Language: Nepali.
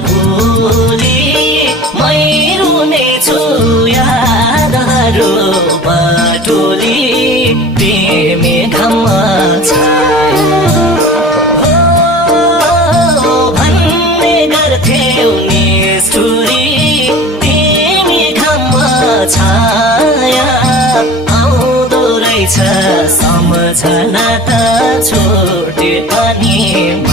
भुली मै रुनेछु यादहरू बटुली तिमी घाममा छाया भन्ने गर्थ्यौ निष्ठुरी तिमी घाममा छाया आउँदो रहेछ सम्झना त छुटे पनि